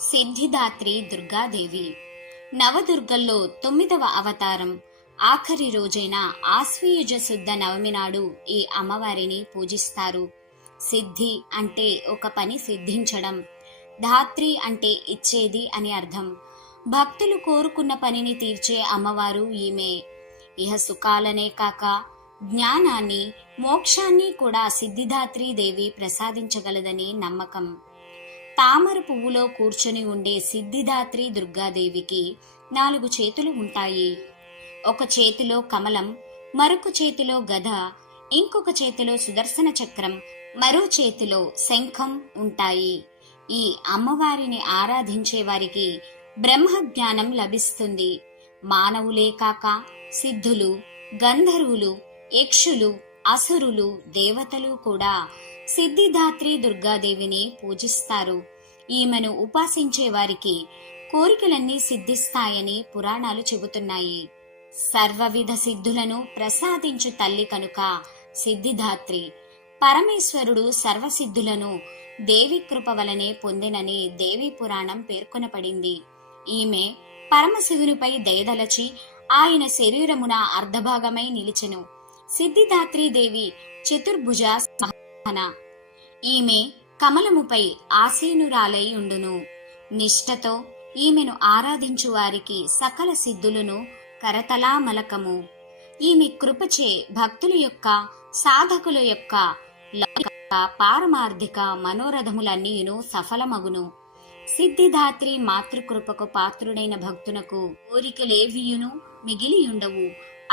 సిద్ధిదాత్రి దుర్గాదేవి నవదుర్గల్లో 9వ అవతారం. ఆఖరి రోజైన ఆశ్వయుజ శుద్ధ నవమి నాడు ఈ అమ్మవారిని పూజిస్తారు. సిద్ధి అంటే ఒక పని సిద్ధించడం, ధాత్రి అంటే ఇచ్చేది అని అర్థం. భక్తులు కోరుకున్న పనిని తీర్చే అమ్మవారు ఈమె. ఇహ సుఖాలనే కాక జ్ఞానాన్ని, మోక్షాన్ని కూడా సిద్ధిదాత్రి దేవి ప్రసాదించగలదని నమ్మకం. తామర పువ్వులో కూర్చొని ఉండే సిద్ధిదాత్రి దుర్గాదేవికి 4 చేతులు ఉంటాయి. ఒక చేతిలో కమలం, మరొక చేతిలో గద, ఇంకొక చేతిలో సుదర్శన చక్రం, మరో చేతిలో శంఖం ఉంటాయి. ఈ అమ్మవారిని ఆరాధించే వారికి బ్రహ్మ జ్ఞానం లభిస్తుంది. మానవులే కాక సిద్ధులు, గంధర్వులు, యక్షులు, అసురులు, దేవతలు కూడా సిద్ధిదాత్రి దుర్గాదేవిని పూజిస్తారు. ఈమెను ఉపాసించే వారికి కోరికలన్నీ సిద్ధిస్తాయని పురాణాలు చెబుతున్నాయి. సర్వవిధ సిద్ధులను ప్రసాదించు తల్లి కనుక సిద్ధిదాత్రి. పరమేశ్వరుడు సర్వసిద్ధులను దేవి కృప వలనే పొందినని దేవి పురాణం పేర్కొనబడింది. ఈమె పరమశివునిపై దయదలచి ఆయన శరీరమున అర్ధభాగమై నిలిచెను. సిద్ధిదాత్రి దేవి చతుర్భుజ సహన. ఈమె కమలముపై ఆసీనురాలై ఉండును. నిష్ఠతో ఈమెను ఆరాధించు వారికి సకల సిద్ధులను కరతలామలకము. ఈమె కృపచే భక్తుల యొక్క, సాధకుల యొక్క లౌకిక, పారమార్థిక మనోరథములన్నీయును సఫలమగును. సిద్ధిదాత్రి మాతృకృపకు పాత్రుడైన భక్తునకు కోరికలేవియును మిగిలియుండవు.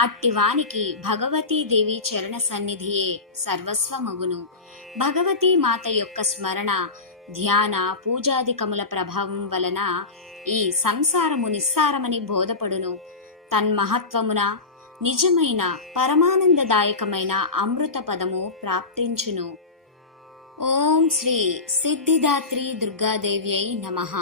అట్టివానికి భగవతీదేవి చరణ సన్నిధియే సర్వస్వమగును. భగవతీ మాత యొక్క స్మరణ, ధ్యాన, పూజాదికముల ప్రభావం వలన ఈ సంసారము నిస్సారమని బోధపడును. తన్మహత్వమున నిజమైన పరమానందదాయకమైన అమృత పదము ప్రాప్తించును. ఓం శ్రీ సిద్ధిదాత్రి దుర్గాదేవ్యై నమః.